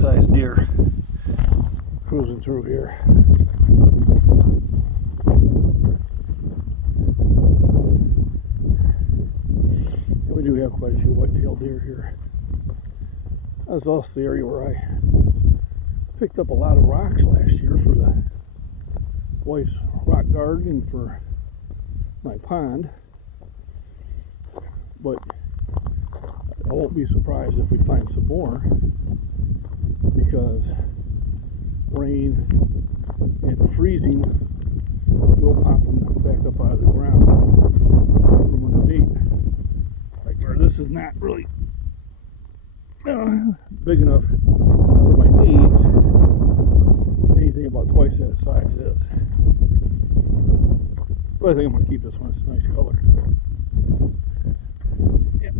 sized deer cruising through here. And we do have quite a few white-tailed deer here. That's also the area where I picked up a lot of rocks last year for the wife's rock garden for my pond. But I won't be surprised if we find some more, because rain and freezing will pop them back up out of the ground from underneath. Like where this is not really big enough for my needs. Anything about twice that size is. But I think I'm going to keep this one. It's a nice color. Yep.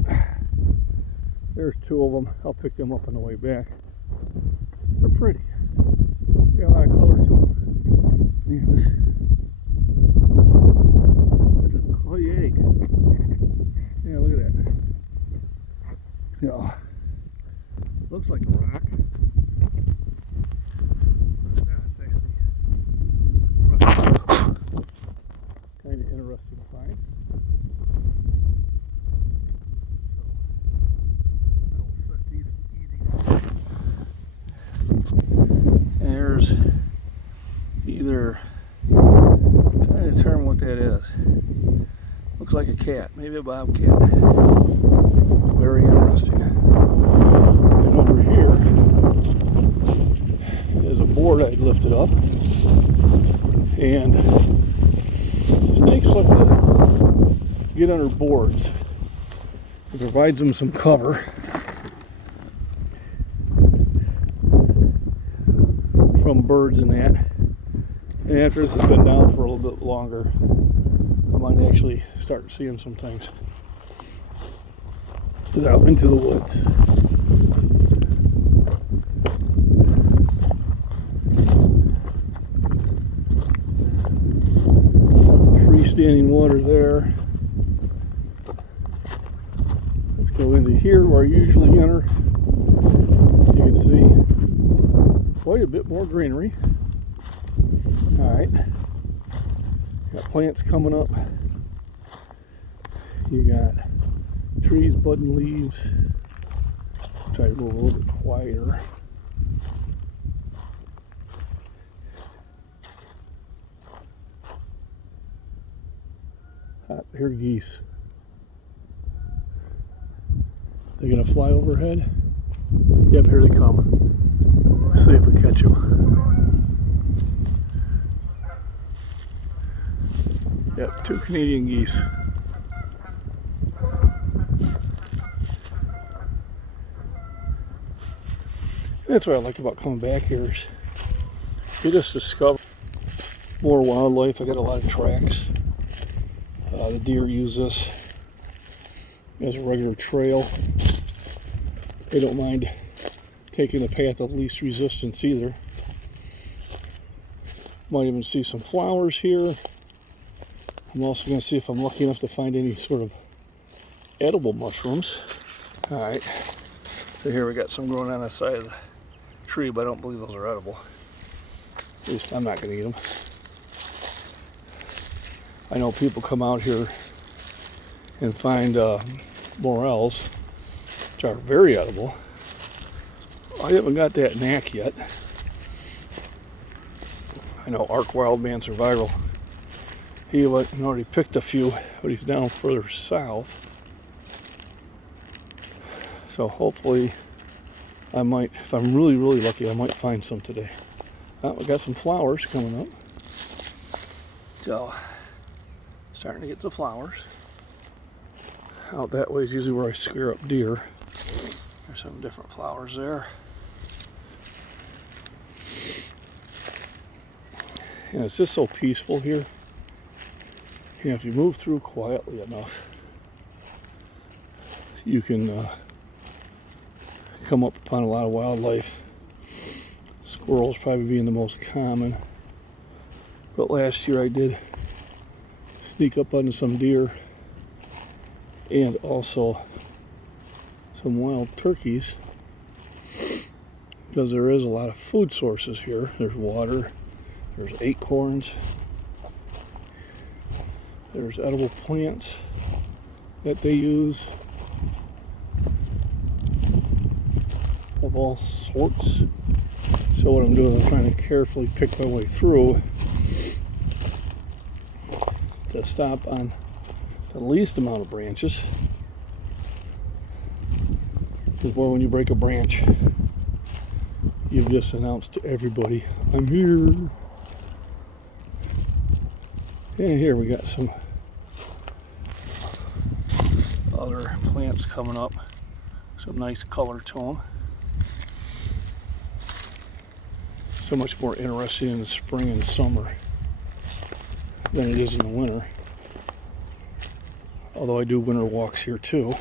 There's two of them. I'll pick them up on the way back. They're pretty. Got a lot of color to them. Yeah, that's a clay egg. Yeah, look at that. Yeah. Looks like a rock. It's actually kind of interesting to find. So I will set these easy. There's either, trying to determine what that is. Looks like a cat, maybe a bobcat. Very interesting. And over here is a board I lifted up, and snakes like to get under boards. It provides them some cover from birds and that. And after this has been down for a little bit longer, I might actually start seeing some things. Get out into the woods. Freestanding water there. Let's go into here where I usually enter. You can see quite a bit more greenery. Alright. Got plants coming up. You got trees, budding leaves. Try to move a little bit quieter. Here are geese. They're gonna fly overhead. Yep, here they come. See if we catch them. Yep, 2 Canadian geese. That's what I like about coming back here, is you just discover more wildlife. I got a lot of tracks. The deer use this as a regular trail. They don't mind taking the path of least resistance either. Might even see some flowers here. I'm also going to see if I'm lucky enough to find any sort of edible mushrooms. Alright, so here we got some growing on the side of the tree, but I don't believe those are edible. At least I'm not going to eat them. I know people come out here and find morels, which are very edible. I haven't got that knack yet. I know Arc Wildman Survival, he already picked a few, but he's down further south. So hopefully I might, if I'm really, really lucky, I might find some today. Oh, we got some flowers coming up. So, starting to get the flowers. Out that way is usually where I scare up deer. There's some different flowers there. And it's just so peaceful here. And if you move through quietly enough, you can come up upon a lot of wildlife. Squirrels probably being the most common. But last year I did sneak up onto some deer and also some wild turkeys. because there is a lot of food sources here. There's water, there's acorns, there's edible plants that they use of all sorts. So what I'm doing is I'm trying to carefully pick my way through to stop on the least amount of branches. Because boy, when you break a branch, you've just announced to everybody, I'm here. And here we got some other plants coming up. Some nice color to them. So much more interesting in the spring and summer than it is in the winter. Although I do winter walks here too.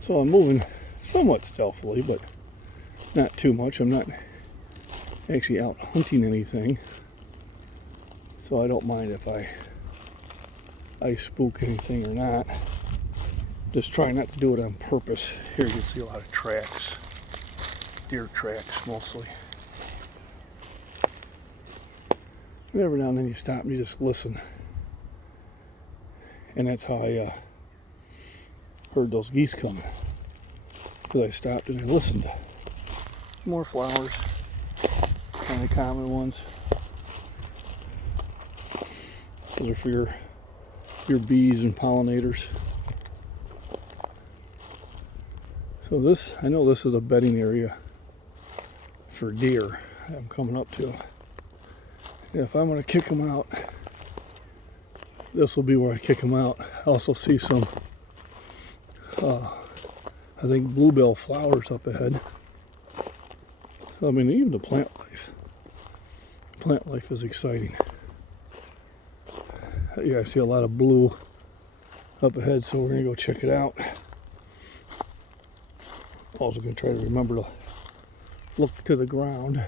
So I'm moving somewhat stealthily, but not too much. I'm not actually out hunting anything, so I don't mind if I spook anything or not. Just try not to do it on purpose. Here you can see a lot of tracks, deer tracks mostly. And every now and then you stop and you just listen, and that's how I heard those geese coming, because I stopped and I listened. More flowers, kind of common ones. Those are for your bees and pollinators. So this, I know this is a bedding area for deer I'm coming up to. If I'm going to kick them out, this will be where I kick them out. I also see some, I think, bluebell flowers up ahead. So, I mean, even the plant life is exciting. Yeah, I see a lot of blue up ahead, so we're going to go check it out. Also going to try to remember to look to the ground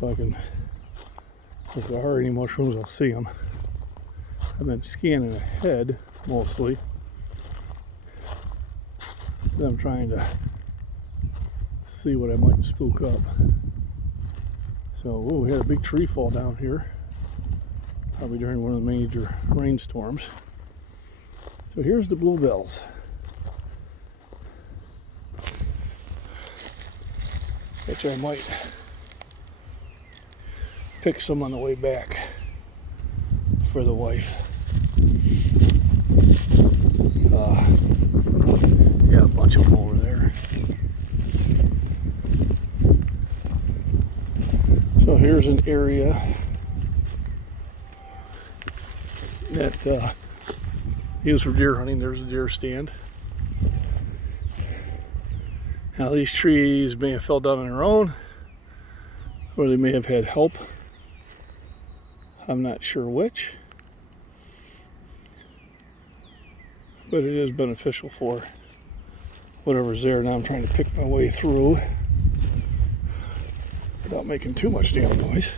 so I can, if there are any mushrooms, I'll see them. I've been scanning ahead mostly. Then I'm trying to see what I might spook up. So, we had a big tree fall down here, probably during one of the major rainstorms. So here's the bluebells. Which I might pick some on the way back for the wife. Yeah, a bunch of them over there. So here's an area that used for deer hunting. There's a deer stand. Now these trees may have fell down on their own, or they may have had help. I'm not sure which, but it is beneficial for whatever's there. Now I'm trying to pick my way through without making too much damn noise.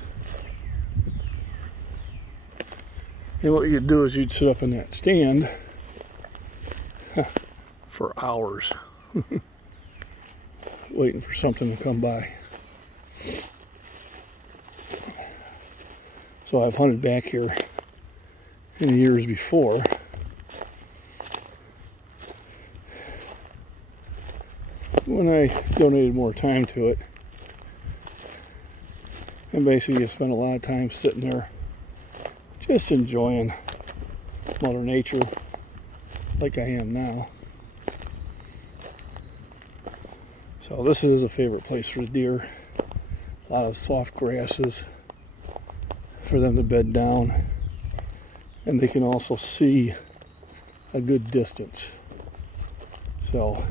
And what you'd do is you'd sit up in that stand for hours waiting for something to come by. So I've hunted back here in the years before. When I donated more time to it, and basically you spend a lot of time sitting there just enjoying Mother Nature like I am now. So this is a favorite place for the deer. A lot of soft grasses for them to bed down, and they can also see a good distance. So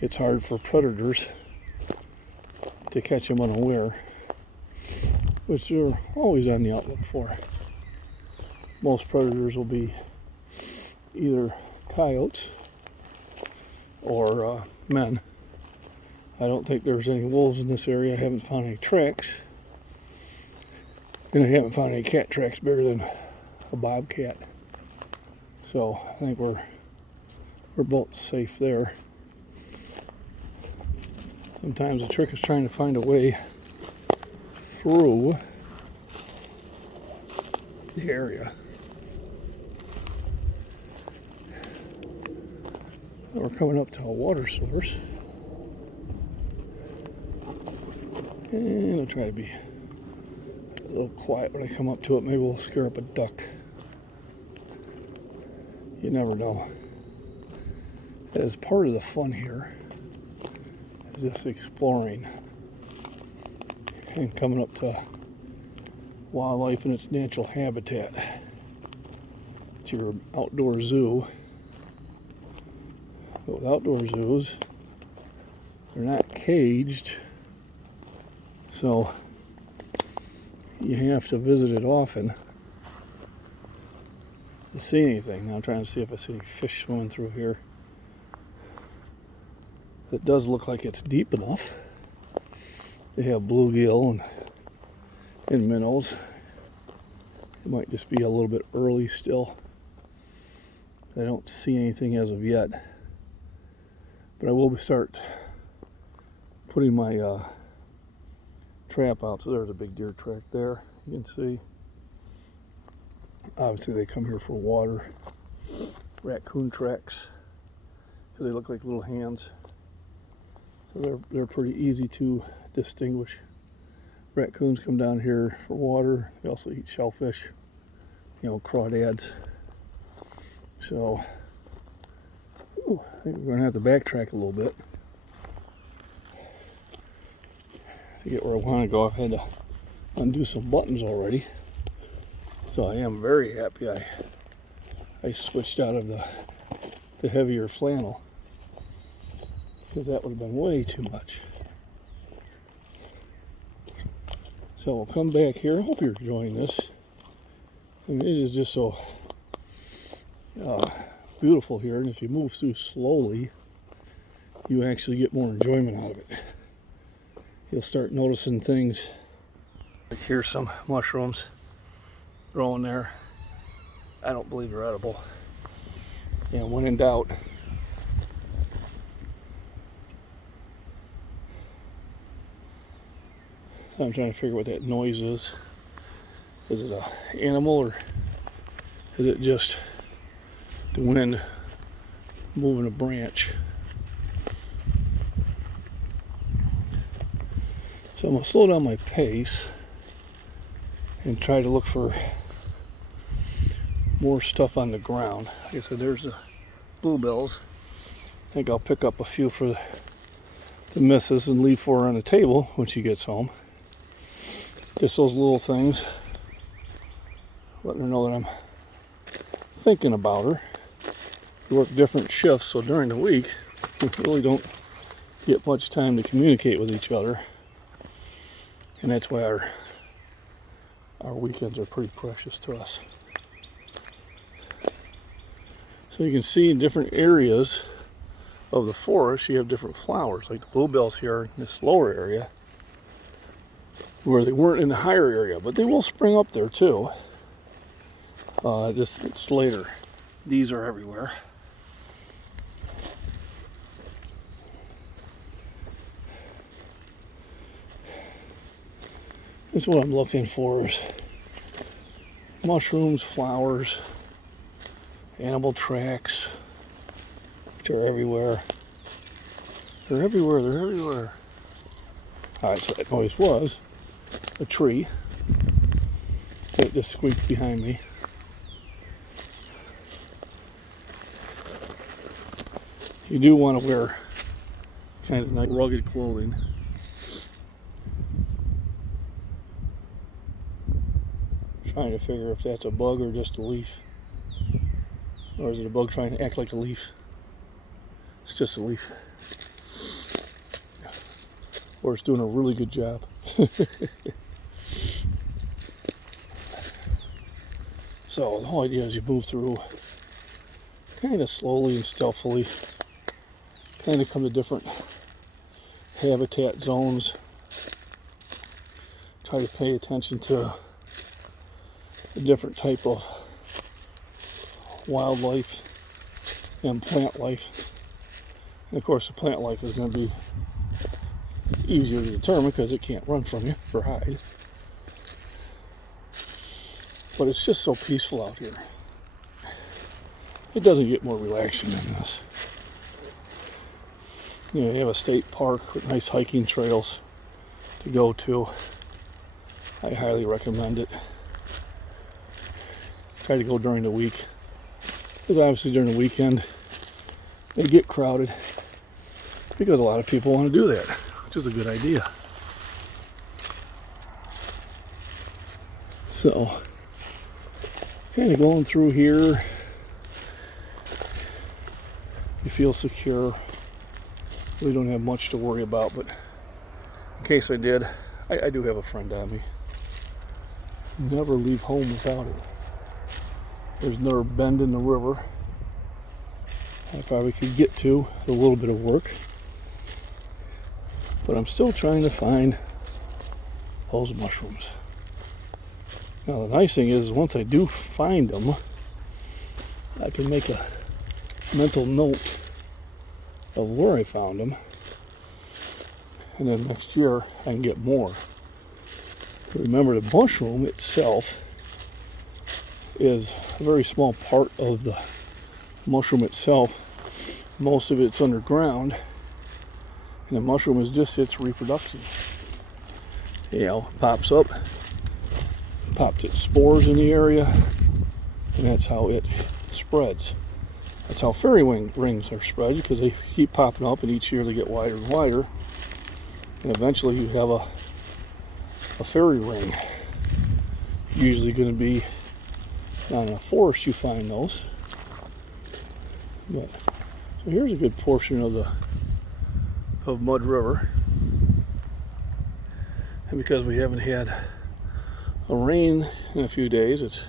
it's hard for predators to catch them unaware, which they're always on the outlook for. Most predators will be either coyotes or men. I don't think there's any wolves in this area. I haven't found any tracks. And I haven't found any cat tracks bigger than a bobcat. So I think we're both safe there. Sometimes the trick is trying to find a way through the area. We're coming up to a water source. And I'll try to be a little quiet when I come up to it. Maybe we'll scare up a duck. You never know. As part of the fun here is just exploring and coming up to wildlife in its natural habitat. It's your outdoor zoo. But with outdoor zoos, they're not caged, so you have to visit it often to see anything. Now I'm trying to see if I see any fish swimming through here. It does look like it's deep enough. They have bluegill and minnows. It might just be a little bit early still. I don't see anything as of yet. But I will start putting my trap out. So there's a big deer track there. You can see. Obviously they come here for water. Raccoon tracks. So they look like little hands. So they're pretty easy to distinguish. Raccoons come down here for water. They also eat shellfish. You know, crawdads. So I think we're going to have to backtrack a little bit to get where I want to go. I've had to undo some buttons already, so I am very happy I switched out of the heavier flannel, because that would have been way too much. So we'll come back here. I hope you're enjoying this. I mean, it is just so beautiful here, and if you move through slowly, you actually get more enjoyment out of it. You'll start noticing things. Like here's some mushrooms growing there. I don't believe they're edible. And when in doubt, so I'm trying to figure what that noise is. Is it an animal, or is it just the wind moving a branch? So I'm going to slow down my pace and try to look for more stuff on the ground. Like I said, there's the bluebills. I think I'll pick up a few for the missus and leave for her on the table when she gets home. Just those little things, letting her know that I'm thinking about her. We work different shifts, so during the week we really don't get much time to communicate with each other, and that's why our weekends are pretty precious to us. So you can see in different areas of the forest you have different flowers, like the bluebells here in this lower area where they weren't in the higher area, but they will spring up there too. Just it's later. These are everywhere. That's what I'm looking for, is mushrooms, flowers, animal tracks, which are everywhere. They're everywhere, they're everywhere. Alright, so that noise was a tree that just squeaked behind me. You do want to wear kind of like rugged clothing. Trying to figure if that's a bug or just a leaf. Or is it a bug trying to act like a leaf? It's just a leaf. Or it's doing a really good job. So the whole idea is you move through kind of slowly and stealthily. Kind of come to different habitat zones. Try to pay attention to a different type of wildlife and plant life. And of course the plant life is going to be easier to determine because it can't run from you or hide. But it's just so peaceful out here. It doesn't get more relaxing than this. You know, you have a state park with nice hiking trails to go to. I highly recommend it. Try to go during the week, because obviously during the weekend they get crowded because a lot of people want to do that, which is a good idea. So, kind of going through here, you feel secure. We don't have much to worry about, but in case I did, I do have a friend on me. Never leave home without it. There's another bend in the river I probably could get to with a little bit of work, but I'm still trying to find those mushrooms. Now the nice thing is, once I do find them, I can make a mental note of where I found them, and then next year I can get more. Remember, the mushroom itself is a very small part of the mushroom itself. Most of it's underground, and the mushroom is just its reproduction. You know, pops up, pops its spores in the area, and that's how it spreads. That's how fairy rings are spread, because they keep popping up, and each year they get wider and wider, and eventually you have a fairy ring. Usually going to be down in a forest you find those. But, so here's a good portion of Mud River, and because we haven't had a rain in a few days,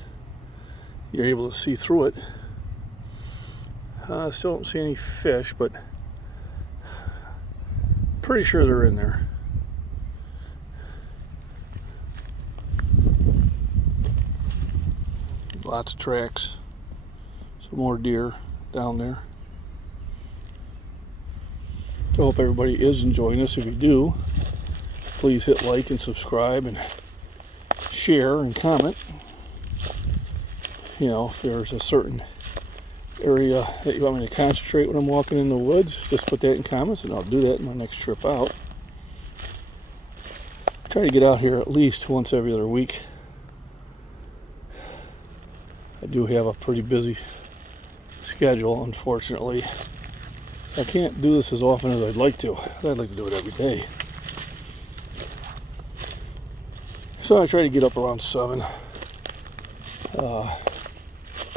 you're able to see through it. Still don't see any fish, but pretty sure they're in there. Lots of tracks, some more deer down there. I hope everybody is enjoying this. If you do, please hit like and subscribe and share and comment. You know, if there's a certain area that you want me to concentrate when I'm walking in the woods, just put that in comments and I'll do that in my next trip out. Try to get out here at least once every other week. I do have a pretty busy schedule, unfortunately. I can't do this as often as I'd like to. I'd like to do it every day. So I try to get up around 7.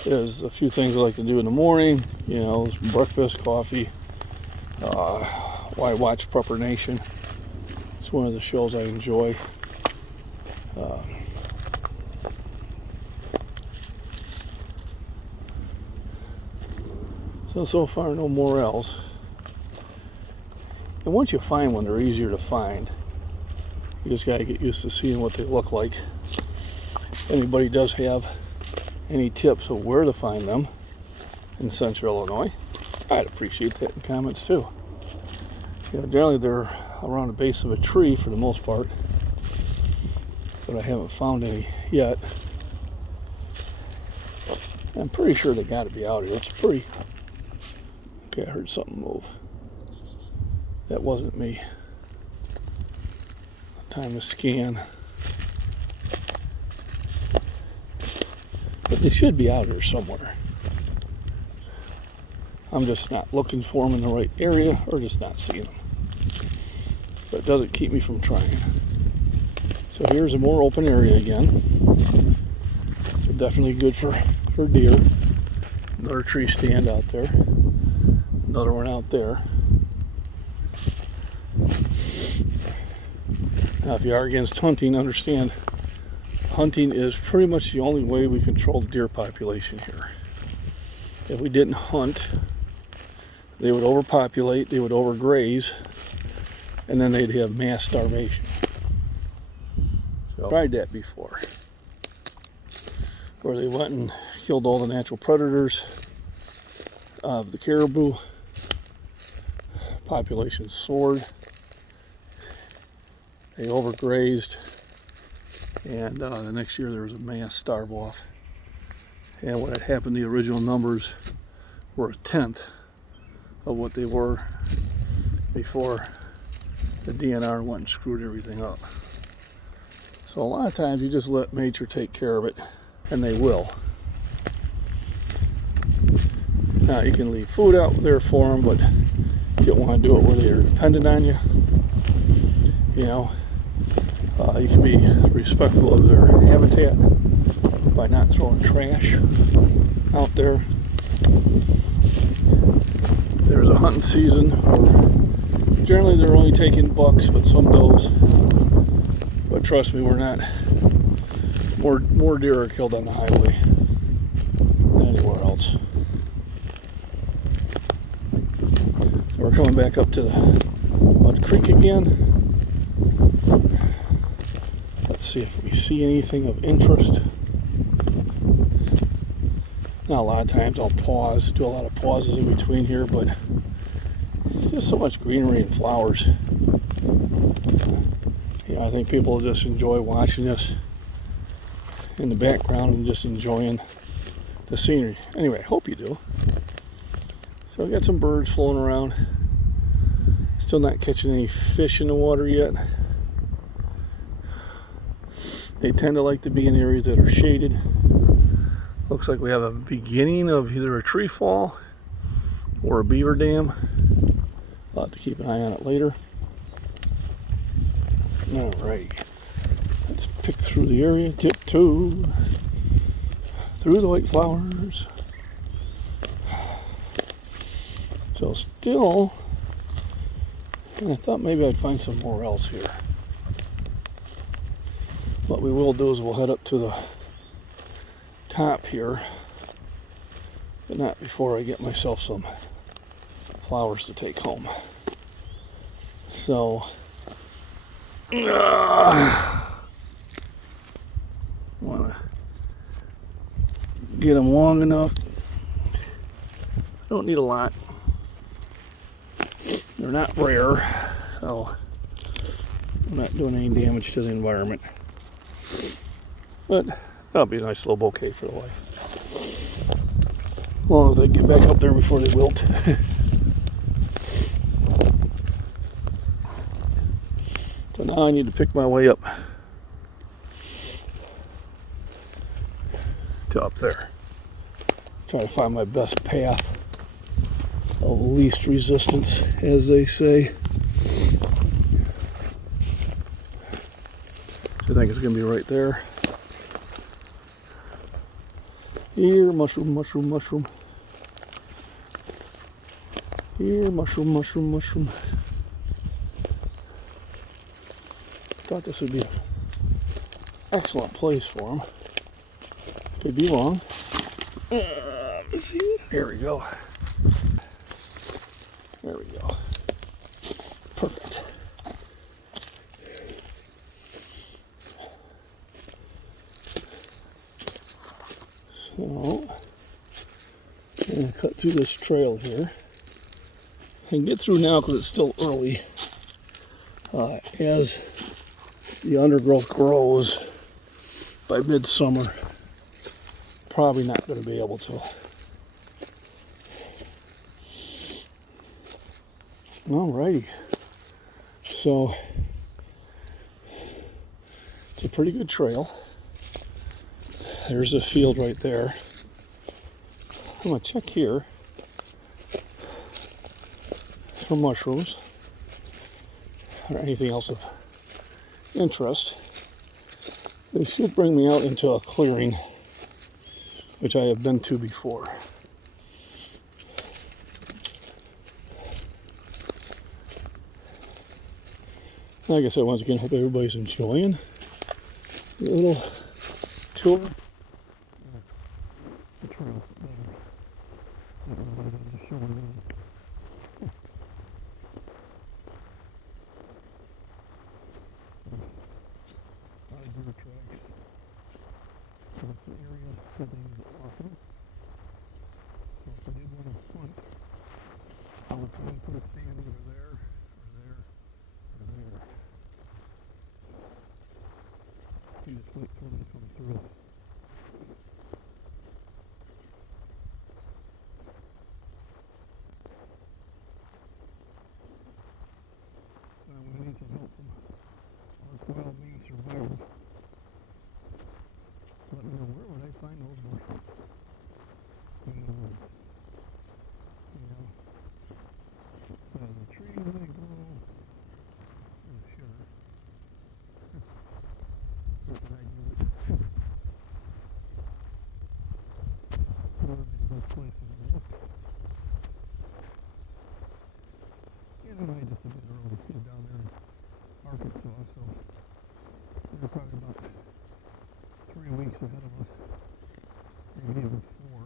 There's a few things I like to do in the morning, you know, breakfast, coffee. I watch Prepper Nation. It's one of the shows I enjoy. So far no morels. And once you find one, they're easier to find. You just got to get used to seeing what they look like. If anybody does have any tips of where to find them in central Illinois, I'd appreciate that in comments too. You know, generally they're around the base of a tree for the most part, but I haven't found any yet. I'm pretty sure they got to be out here. It's pretty... Okay, I heard something move. That wasn't me. Time to scan. But they should be out here somewhere. I'm just not looking for them in the right area, or just not seeing them. But it doesn't keep me from trying. So here's a more open area again. So definitely good for deer. Another tree stand out there. Another one out there. Now if you are against hunting, understand hunting is pretty much the only way we control the deer population here. If we didn't hunt, they would overpopulate, they would overgraze, and then they'd have mass starvation. So, tried that before, where they went and killed all the natural predators of the caribou. Population soared. They overgrazed, and the next year there was a mass starve off. And what had happened, the original numbers were a tenth of what they were before the DNR went and screwed everything up. So a lot of times you just let nature take care of it, and they will. Now you can leave food out there for them, but you don't want to do it where they're dependent on you. You know, you can be respectful of their habitat by not throwing trash out there. There's a hunting season where generally they're only taking bucks, but some does. But trust me, we're not. More deer are killed on the highway than anywhere else. So we're coming back up to the Mud Creek again. Let's see if we see anything of interest. Now a lot of times I'll pause, do a lot of pauses in between here, but there's just so much greenery and flowers. You know, I think people just enjoy watching this in the background and just enjoying the scenery. Anyway, hope you do. So we got some birds floating around. Still not catching any fish in the water yet. They tend to like to be in areas that are shaded. Looks like we have a beginning of either a tree fall or a beaver dam. I'll have to keep an eye on it later. Alright, let's pick through the area, tiptoe through the white flowers. So still, I thought maybe I'd find some morels here. What we will do is we'll head up to the top here, but not before I get myself some flowers to take home. So want to get them long enough. Don't need a lot. They're not rare, so I'm not doing any damage to the environment. But that'll be a nice little bouquet for the wife. As long as I get back up there before they wilt. So now I need to pick my way up to up there. Try to find my best path of least resistance, as they say. So I think it's going to be right there. Here, mushroom, mushroom, mushroom. Here, mushroom, mushroom, mushroom. Thought this would be an excellent place for them. Could be wrong. Let's see. There we go. There we go. Perfect. So, I'm going to cut through this trail here. I can get through now because it's still early. As the undergrowth grows by midsummer, probably not going to be able to. Alrighty. So, it's a pretty good trail. There's a field right there. I'm going to check here for mushrooms or anything else of interest. They should bring me out into a clearing, which I have been to before. Like I said, once again, hope everybody's enjoying the little tour. Tracks. So it's an area that they often we're trying to put a stand either there, or there, or there. You just wait for them to come through. We need some help from our wild man survivor. Let me know, where would I find those bushes? In the woods. You know, so the trees they grow, I'm sure. What did I do it? What would be the best places to look? And then I just a bit early to get down there in Arkansas, so they're probably about 3 weeks ahead of us, maybe even 4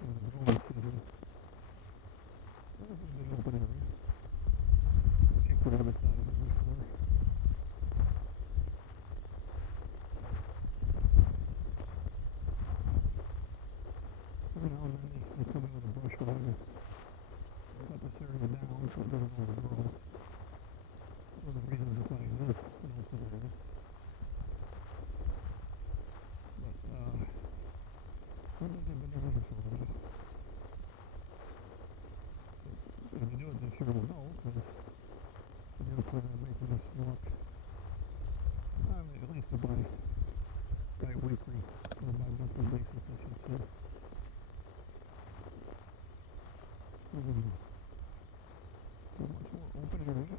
in the growing season. This is a big open area. I've kicked rabbits out of it before. Every now and then they come in with a brush hog and cut this area down so it doesn't overgrow. One of the reasons it's like this, it's an open area. But, I don't think they've been doing it for a while. But if you do it this year, we'll know, because I do plan on making this walk, at least a bi-weekly, or bi-monthly basis, I should say. So much more open area.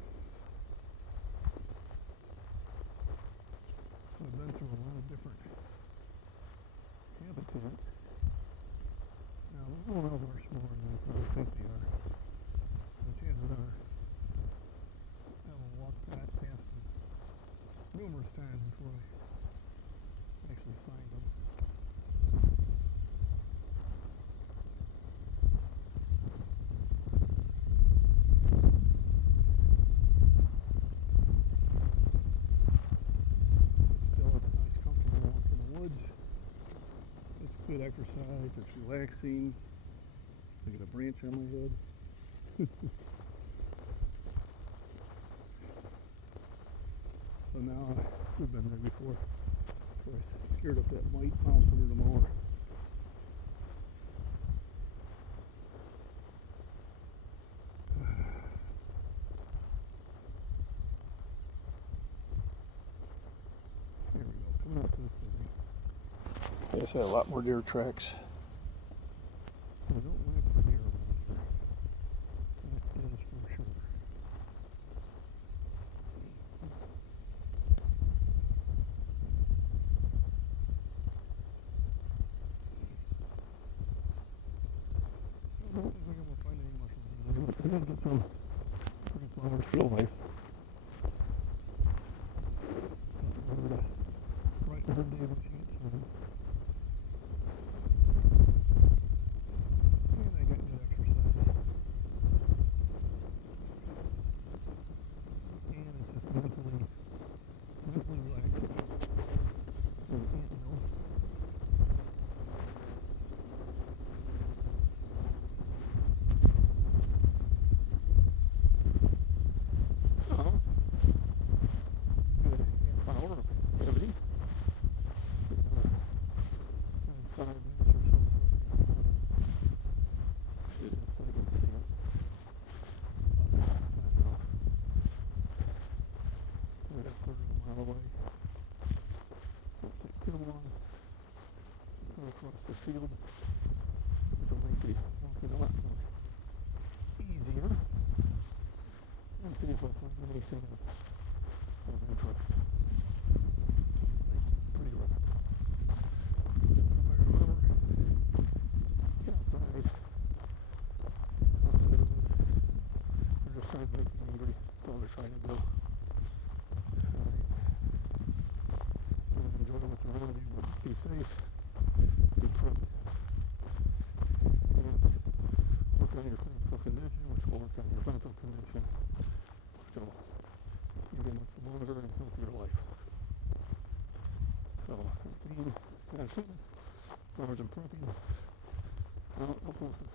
So I've been through a lot of different habitat. Now the little elves are smaller than I probably think they are. The chances are I will walk past them numerous times before I actually find them. Good exercise, it's relaxing. I get a branch on my head. So now, we've been there before. So I scared up that white mouse under the mower. Here we go, coming out to the clearing. I just had a lot more deer tracks. I don't lack for deer around here. That is for sure. I don't think I'm going to find any mushrooms. I did get some pretty flowers still life. Right in her day when she gets home. And I got good exercise. And it's just mentally relaxing. You know. Good half hour of activity. 5 minutes or so before I get home. So I can see it. I don't know. We're a quarter of a mile away. Won't take too long. Go across the field, which will make the walking a lot more easier. And see if I find anything of interest. Pretty rough. Everybody remember, get outside, turn off the news, or just try to make you angry. That's all they're trying to do. Alright. Enjoy what's around you, but be safe, be prudent. And work on your physical condition, which will work on your mental condition, which will give you a much longer and healthier life. So, being active, farmers and prepping, I'll post this